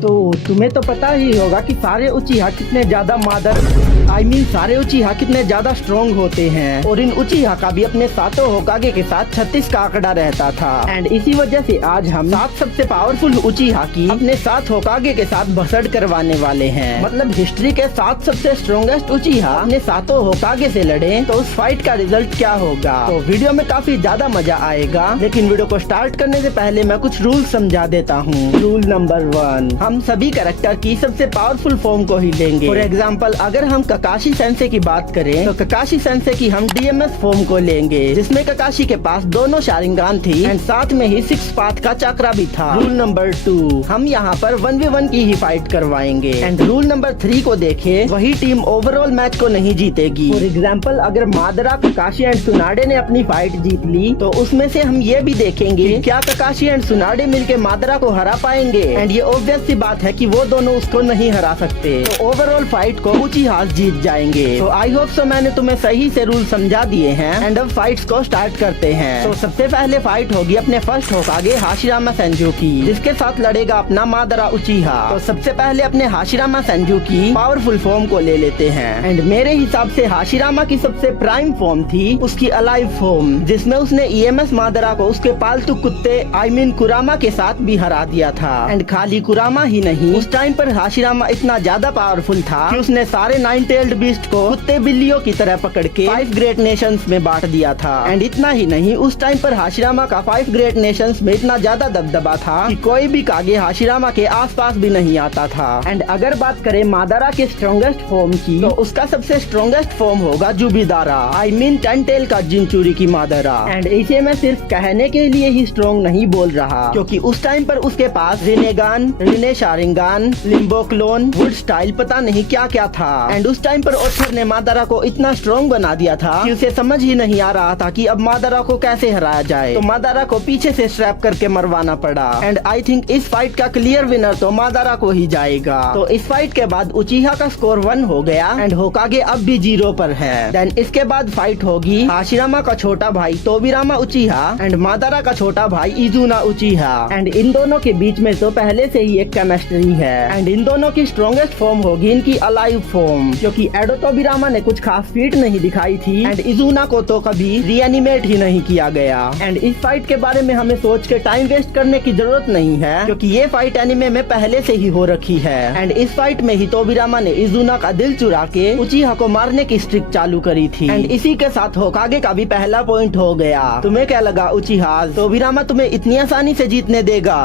तो तुम्हें तो पता ही होगा कि सारे उचिहा कितने ज्यादा सारे उचिहा कितने ज्यादा स्ट्रॉन्ग होते हैं, और इन उचिहा का भी अपने सातों होकागे के साथ 36 का आंकड़ा रहता था। एंड इसी वजह से आज हम 7 सबसे पावरफुल उचिहा की अपने 7 होकागे के साथ भसड़ करवाने वाले हैं। मतलब हिस्ट्री के 7 सबसे स्ट्रॉन्गेस्ट उचिहा अपने सातों होकागे से लड़े तो उस फाइट का रिजल्ट क्या होगा। तो वीडियो में काफी ज्यादा मजा आएगा, लेकिन वीडियो को स्टार्ट करने से पहले मैं कुछ रूल समझा देता हूँ। रूल नंबर 1, हम सभी कैरेक्टर की सबसे पावरफुल फॉर्म को ही लेंगे। फॉर एग्जाम्पल अगर हम ककाशी सेंसे की बात करें तो ककाशी सेंसे की हम डीएमएस फॉर्म को लेंगे, जिसमें ककाशी के पास दोनों शारिंगान थी एंड साथ में ही 6 पाथ का चक्रा भी था। रूल नंबर 2, हम यहाँ पर 1v1 की ही फाइट करवाएंगे। एंड रूल नंबर 3 को देखें, वही टीम ओवरऑल मैच को नहीं जीतेगी। फॉर एग्जाम्पल अगर मादरा, ककाशी एंड सुनाडे ने अपनी फाइट जीत ली तो उसमें से हम ये भी देखेंगे कि क्या ककाशी एंड सुनाडे मिलके मादरा को हरा पाएंगे। एंड ये ऑब्वियस सी बात है कि वो दोनों उसको नहीं हरा सकते, तो ओवरऑल फाइट को उचिहा जीत जाएंगे। तो आई होप सो मैंने तुम्हें सही से रूल समझा दिए हैं। एंड अब फाइट्स को स्टार्ट करते हैं। तो सबसे पहले फाइट होगी अपने फर्स्ट होकागे हाशिरामा सेंजू की, जिसके साथ लड़ेगा अपना मादरा उचिहा। तो सबसे पहले अपने हाशिरामा सेंजू की पावरफुल फॉर्म को ले लेते हैं। एंड मेरे हिसाब से हाशिरामा की सबसे प्राइम फॉर्म थी उसकी अलाइव फॉर्म, जिसमें उसने ईएमएस मादरा को उसके पालतू कुत्ते कुरामा के साथ भी हरा दिया था। एंड खाली कुरामा ही नहीं, उस टाइम पर हाशिरामा इतना ज्यादा पावरफुल था कि उसने सारे 9 टेल्ड बीस्ट को कुत्ते बिल्लियों की तरह पकड़ के 5 ग्रेट नेशंस में बांट दिया था। एंड इतना ही नहीं, उस टाइम पर हाशिरामा का 5 ग्रेट नेशंस में इतना ज्यादा दबदबा था कि कोई भी कागे हाशिरामा के आसपास भी नहीं आता था। एंड अगर बात करें मादरा के स्ट्रॉन्गेस्ट फॉर्म की, तो उसका सबसे स्ट्रॉन्गेस्ट फॉर्म होगा जुबिदारा, 10 टेल का जिनचूरी की मादरा। एंड इसे मैं सिर्फ कहने के लिए ही स्ट्रॉन्ग नहीं बोल रहा, क्योंकि उस टाइम पर उसके पास रिनेगान, रिने Sharingan, limbo clone, wood style, पता नहीं क्या क्या था। एंड उस टाइम पर ऑथर ने मादरा को इतना स्ट्रॉन्ग बना दिया था कि उसे समझ ही नहीं आ रहा था कि अब मादरा को कैसे हराया जाए। तो मादरा को पीछे से स्ट्रैप करके मरवाना पड़ा। एंड आई थिंक इस फाइट का क्लियर विनर तो मादरा को ही जाएगा। तो इस फाइट के बाद उचिहा का स्कोर 1 हो गया एंड होकागे अब भी 0 पर है। देन इसके बाद फाइट होगी हाशिरामा का छोटा भाई तोबिरामा उचिहा एंड मादरा का छोटा भाई इजुना उचिहा। एंड इन दोनों के बीच में तो पहले से ही एक केमिस्ट्री है। एंड इन दोनों की स्ट्रॉन्गेस्ट फॉर्म होगी इनकी अलाइव फॉर्म, क्योंकि एडो तोबिरामा ने कुछ खास फीट नहीं दिखाई थी एंड इजुना को तो कभी रीएनिमेट ही नहीं किया गया। एंड इस फाइट के बारे में हमें सोच के टाइम वेस्ट करने की जरूरत नहीं है, क्योंकि ये फाइट एनिमे में पहले से ही हो रखी है। एंड इस फाइट में ही तोबिरामा ने इजुना का दिल चुरा के उचिहा को मारने की स्ट्रिक चालू करी थी। एंड इसी के साथ होकागे का भी पहला पॉइंट हो गया। तुम्हें क्या लगा उचिहा तोबिरामा तुम्हें इतनी आसानी से जीतने देगा?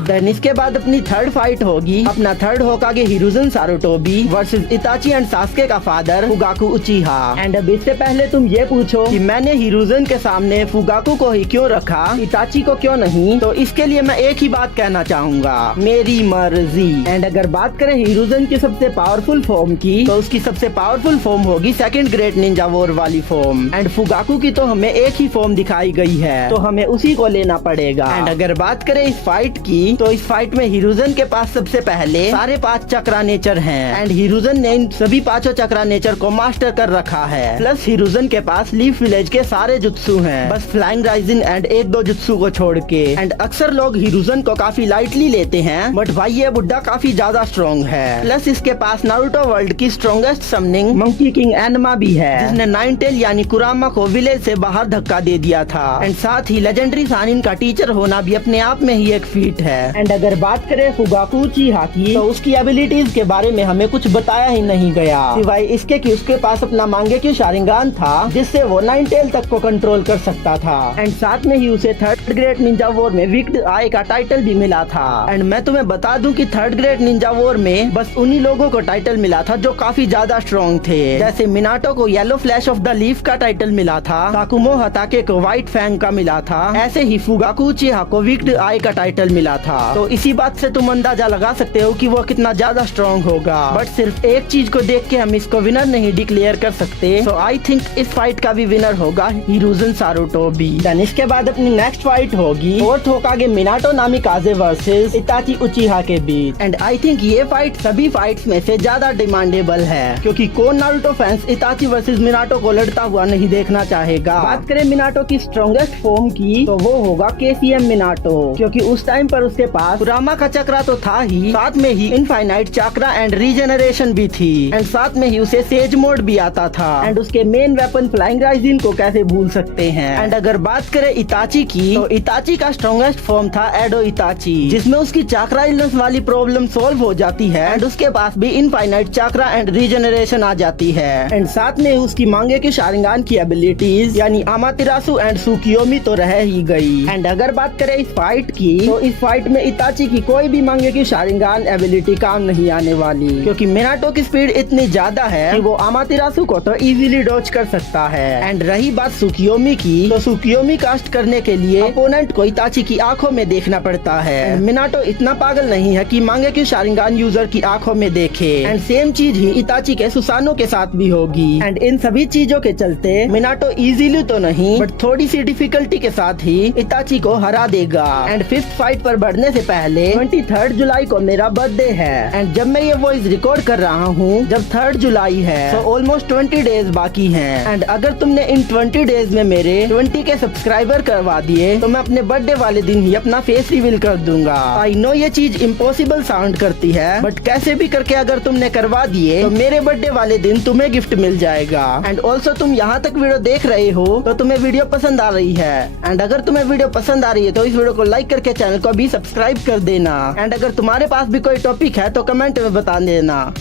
देन इसके बाद अपनी थर्ड फाइट होगी अपना third Hokage Hiruzen Sarutobi versus Itachi and Sasuke का फादर फुगाकू उचिहा। एंड अब इससे पहले तुम ये पूछो कि मैंने हिरुज़न के सामने फुगाकू को ही क्यों रखा, इताची को क्यों नहीं, तो इसके लिए मैं एक ही बात कहना चाहूंगा, मेरी मर्जी। एंड अगर बात करें हिरुज़न की सबसे पावरफुल फॉर्म की, तो उसकी सबसे पावरफुल फॉर्म होगी सेकंड ग्रेट निंजा वॉर वाली फॉर्म। एंड फुगाकू की तो हमें एक ही फॉर्म दिखाई गई है, तो हमें उसी को लेना पड़ेगा। एंड अगर बात करें इस फाइट की, तो इस फाइट में हिरुज़न के पास सबसे पहले सारे 5 चक्रा नेचर हैं। एंड हिरुज़न ने इन सभी 5 चक्रा नेचर को मास्टर कर रखा है। प्लस हिरुज़न के पास लीफ विलेज के सारे जुत्सु हैं, बस फ्लाइंग राइजिन एंड 1-2 जुत्सु को छोड़ के। एंड अक्सर लोग हिरुज़न को काफी लाइटली लेते हैं, बट भाई ये बुड्ढा काफी ज्यादा स्ट्रॉन्ग है। प्लस इसके पास नारुतो वर्ल्ड की strongest summoning monkey king Enma भी है, जिसने 9 टेल यानी कुरामा को विलेज से बाहर धक्का दे दिया था। एंड साथ ही लेजेंडरी सानिन का टीचर होना भी अपने आप में ही एक फीट है। एंड अगर बात करें फुगाकू उचिहा की, तो उसकी एबिलिटीज के बारे में हमें कुछ बताया ही नहीं गया, सिवाय इसके कि उसके पास अपना मांगेक्यू शारिंगान था, जिससे वो 9 टेल तक को कंट्रोल कर सकता था। एंड साथ में ही उसे थर्ड ग्रेट निंजा वॉर में विक्ड आई का टाइटल भी मिला था। एंड मैं तुम्हें बता दूं कि थर्ड ग्रेट निंजा वॉर में बस उन्हीं लोगों को टाइटल मिला था जो काफी ज्यादा स्ट्रॉन्ग थे। जैसे मिनाटो को yellow flash of the leaf का टाइटल मिला था, ताकुमो हताके को व्हाइट फैंग का मिला था, ऐसे ही फुगाकू उचिहा को विक्ड आई का टाइटल मिला था। तो इसी बात से तुम अंदाजा लगा सकते हो कि वो कितना ज्यादा स्ट्रॉन्ग होगा। बट सिर्फ एक चीज को देख के हम इसको विनर नहीं डिक्लेयर कर सकते। सो आई थिंक इस फाइट का भी विनर होगा हिरुज़न सारुटोबी। देन इसके बाद अपनी नेक्स्ट फाइट होगी fourth Hokage Minato Namikaze versus Itachi Uchiha के बीच। एंड आई थिंक ये फाइट सभी फाइट्स में से ज्यादा डिमांडेबल है, क्योंकि कौन Naruto fans Itachi versus Minato को लड़ता हुआ नहीं देखना चाहेगा। बात करें मिनाटो की स्ट्रॉन्गेस्ट फॉर्म की, तो वो होगा केसीएम मिनाटो, क्योंकि उस टाइम पर उसके उसके पास कुरामा का चक्रा तो था ही, साथ में ही इनफाइनाइट चक्रा एंड रीजनरेशन भी थी, एंड साथ में ही उसे सेज मोड भी आता था, एंड उसके मेन वेपन फ्लाइंग राइजिन को कैसे भूल सकते हैं। एंड अगर बात करें इताची की, तो इताची का स्ट्रॉन्गेस्ट फॉर्म था एडो इताची, जिसमें उसकी चक्रा इलनेस वाली प्रॉब्लम सॉल्व हो जाती है, एंड उसके पास भी इनफाइनाइट चक्रा एंड रीजनरेशन आ जाती है, एंड साथ में उसकी मांगे की शारिंगान की एबिलिटीज यानी आमातेरासु एंड सुकियोमी तो रह ही गई। एंड अगर बात करें इस फाइट की, तो इस फाइट में इताची की कोई भी मांगे की शारिंगान एबिलिटी काम नहीं आने वाली, क्योंकि मिनाटो की स्पीड इतनी ज्यादा है कि वो आमातेरासु को तो इजीली डॉज कर सकता है। एंड रही बात सुकियोमी की, तो सुकियोमी कास्ट करने के लिए अपोनेंट को इताची की आंखों में देखना पड़ता है। मिनाटो इतना पागल नहीं है कि मांगे की शारिंगान यूजर की आंखों में देखे, एंड सेम चीज ही इताची के सुसानो के साथ भी होगी। एंड इन सभी चीजों के चलते मिनाटो इजीली तो नहीं बट थोड़ी सी डिफिकल्टी के साथ ही इताची को हरा देगा। एंड फिफ्थ फाइट पर बढ़ने से पहले 23 जुलाई को मेरा बर्थडे है, एंड जब मैं ये वॉइस रिकॉर्ड कर रहा हूँ जब 3 जुलाई है, तो ऑलमोस्ट 20 डेज बाकी हैं। एंड अगर तुमने इन 20 डेज में मेरे 20 के सब्सक्राइबर करवा दिए तो मैं अपने बर्थडे वाले दिन ही अपना फेस रिवील कर दूंगा। आई नो ये चीज इम्पॉसिबल साउंड करती है, बट कैसे भी करके अगर तुमने करवा दिए तो मेरे बर्थडे वाले दिन तुम्हें गिफ्ट मिल जाएगा। एंड ऑल्सो तुम यहाँ तक वीडियो देख रहे हो तो तुम्हें वीडियो पसंद आ रही है, एंड अगर तुम्हें वीडियो पसंद आ रही है तो इस वीडियो को लाइक करके चैनल को भी सब्सक्राइब कर देना। एंड अगर तुम्हारे पास भी कोई टॉपिक है तो कमेंट में बता देना।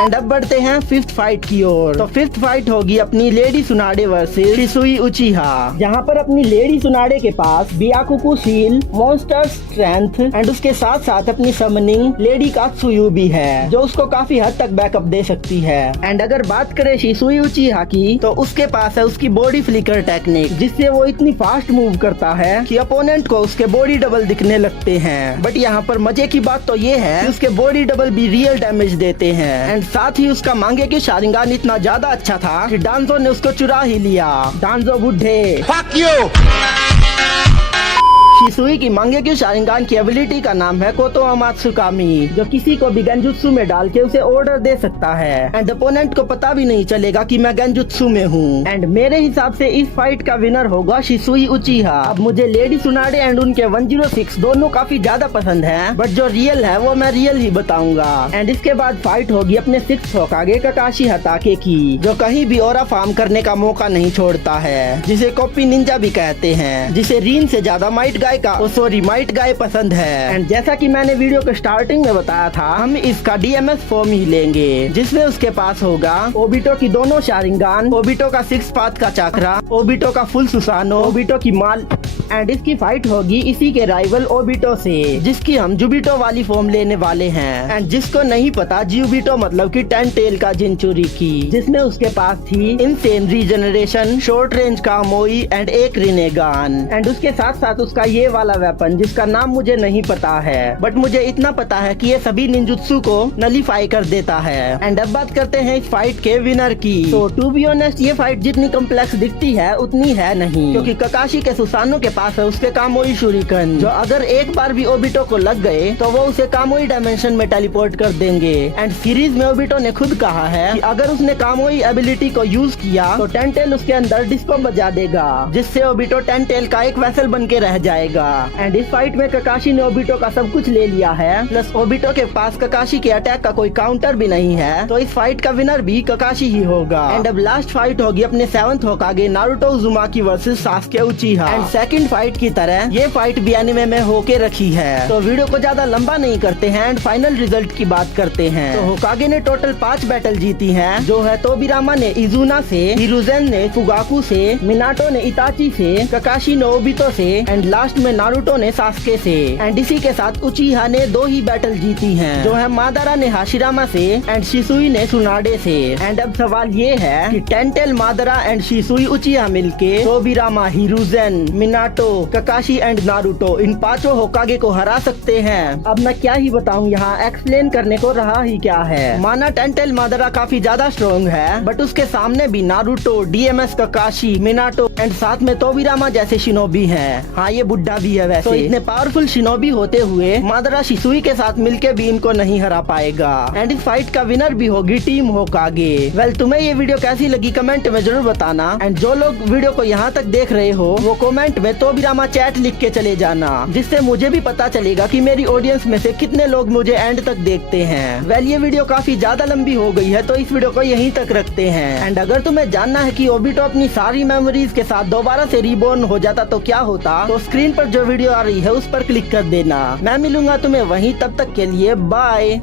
एंड अब बढ़ते हैं फिफ्थ फाइट की ओर। तो फिफ्थ फाइट होगी अपनी लेडी सुनाडे वर्सेस शिसुई उचिहा, जहाँ पर अपनी लेडी सुनाडे के पास बियाकुकु सील, मॉन्स्टर स्ट्रेंथ एंड उसके साथ साथ अपनी समनिंग लेडी कात्सुयु भी है, जो उसको काफी हद तक बैकअप दे सकती है। एंड अगर बात करें शिसुई उचिहा की, तो उसके पास है उसकी बॉडी फ्लिकर टेक्निक, जिससे वो इतनी फास्ट मूव करता है कि अपोनेंट को उसके बॉडी डबल दिखने लगते हैं। बट यहाँ पर मजे की बात तो ये है कि उसके बॉडी डबल भी रियल डैमेज देते हैं, एंड साथ ही उसका मांगे की शारिंगान इतना ज्यादा अच्छा था कि डांजो ने उसको चुरा ही लिया। डांजो बुढ़े Fuck you! शिसुई की मांगे की शारिंगान की एबिलिटी का नाम है कोतो अमात्सुकामी, जो किसी को भी गेंजुत्सु में डाल के उसे ऑर्डर दे सकता है, एंड अपोनेंट को पता भी नहीं चलेगा कि मैं गेंजुत्सु में हूँ। एंड मेरे हिसाब से इस फाइट का विनर होगा शिसुई उचिहा। अब मुझे लेडी सुनाडे एंड उनके 106 दोनों काफी ज्यादा पसंद है, बट जो रियल है वो मैं रियल ही बताऊंगा। एंड इसके बाद फाइट होगी अपने 6th होकागे ककाशी हताके की, जो कहीं भी ऑरा फार्म करने का मौका नहीं छोड़ता है, जिसे कॉपी निंजा भी कहते हैं, जिसे रीन से ज्यादा माइट माइट गाय पसंद है। एंड जैसा कि मैंने वीडियो के स्टार्टिंग में बताया था, हम इसका डीएमएस फॉर्म ही लेंगे, जिसमें उसके पास होगा ओबिटो की दोनों शारिंगान, ओबिटो का 6 पाथ का चक्रा, ओबिटो का फुल सुसानो, ओबिटो की माल। एंड इसकी फाइट होगी इसी के राइवल ओबिटो से, जिसकी हम जुबिटो वाली फॉर्म लेने वाले हैं। एंड जिसको नहीं पता, जुबिटो मतलब कि 10 टेल का जिंचुरी की, जिसमें उसके पास थी इनसेन रीजनरेशन, शॉर्ट रेंज का मोई एंड एक रिनेगान। एंड उसके साथ साथ उसका ये वाला वेपन जिसका नाम मुझे नहीं पता है, बट मुझे इतना पता है कि ये सभी निंजुत्सु को नलीफाई कर देता है। एंड अब बात करते हैं इस फाइट के विनर की। तो टू बी ऑनेस्ट, ये फाइट जितनी कॉम्प्लेक्स दिखती है उतनी है नहीं, क्योंकि ककाशी के सुसानो के पास है उसके कामोई शुरिकन, जो अगर एक बार भी ओबिटो को लग गए तो वो उसे कामोई डायमेंशन में टेलीपोर्ट कर देंगे। एंड सीरीज में ओबिटो ने खुद कहा है कि अगर उसने कामोई एबिलिटी को यूज किया तो 10 टेल उसके अंदर डिस्को बजा देगा, जिससे ओबिटो 10 टेल का एक वेसल बन के रह जाएगा। एंड इस फाइट में ककाशी ने ओबिटो का सब कुछ ले लिया है, प्लस ओबिटो के पास ककाशी के अटैक का कोई काउंटर भी नहीं है, तो इस फाइट का विनर भी ककाशी ही होगा। एंड अब लास्ट फाइट होगी अपने 7th होकागे Naruto उजुमाकी versus Sasuke उचिहा। And second fight की तरह ये फाइट भी एनिमे में होके रखी है, तो वीडियो को ज्यादा लंबा नहीं करते हैं एंड फाइनल रिजल्ट की बात करते हैं। तो होकागे ने टोटल 5 बैटल जीती हैं, जो है तोबिरामा ने इजुना से, हिरुजेन ने फुगाकू से, मिनाटो ने इताची से, ककाशी ने ओबितो से, एंड लास्ट में नारुतो ने सास्के से। एंड इसी के साथ उचिहा ने 2 ही बैटल जीती हैं, जो है मादारा ने हाशिरामा से एंड शिसुई ने सुनाडे से। एंड अब सवाल ये है कि 10 टेल मादारा एंड शिसुई उचिहा मिलके Tobirama, Hiruzen, Minato, Kakashi and Naruto इन 5 होकागे को हरा सकते हैं। अब मैं क्या ही बताऊं, यहाँ एक्सप्लेन करने को रहा ही क्या है। माना 10 टेल मादारा काफी ज्यादा स्ट्रॉन्ग है, बट उसके सामने भी नारुतो, डीएमएस, ककाशी, मिनाटो एंड साथ में तोबिरामा जैसे शिनोबी हैं। हाँ, ये बुड्ढे बुड्ढा भी है वैसे, तो इतने पावरफुल शिनोबी होते हुए मादरा शिसुई के साथ मिलके भी इनको नहीं हरा पाएगा। एंड इस फाइट का विनर भी होगी टीम होकागे। वेल, तुम्हें ये वीडियो कैसी लगी कमेंट में जरूर बताना। एंड जो लोग वीडियो को यहाँ तक देख रहे हो वो कमेंट में तोबिरामा चैट लिख के चले जाना, जिससे मुझे भी पता चलेगा कि मेरी ऑडियंस में से कितने लोग मुझे एंड तक देखते हैं। वेल, ये वीडियो काफी ज्यादा लंबी हो गई है तो इस वीडियो को यहीं तक रखते हैं। एंड अगर तुम्हें जानना है कि ओबिटो अपनी सारी मेमोरीज के साथ दोबारा से रिबॉर्न हो जाता तो क्या होता, तो स्क्रीन पर जो वीडियो आ रही है उस पर क्लिक कर देना। मैं मिलूंगा तुम्हें वहीं, तब तक के लिए बाय।